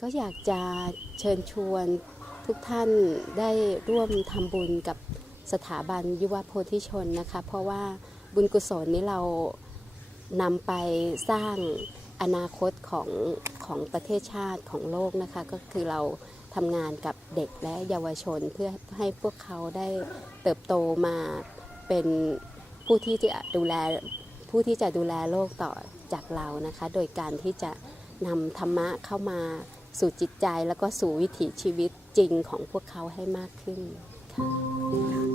ก็อยากจะเชิญชวนทุกท่านได้ร่วมทำบุญกับสถาบันยุวโพธิชนนะคะ เพราะว่าบุญกุศลนี้เรานำไปสร้างอนาคตของของประเทศชาติของโลกนะคะ ก็คือเราทำงานกับเด็กและเยาวชนเพื่อให้พวกเขาได้เติบโตมาเป็นผู้ที่จะดูแลผู้ที่จะดูแลโลกต่อจากเรานะคะ โดยการที่จะนำธรรมะเข้ามา สู่จิตใจแล้วก็สู่วิถีชีวิตจริงของพวกเขาให้มากขึ้นค่ะ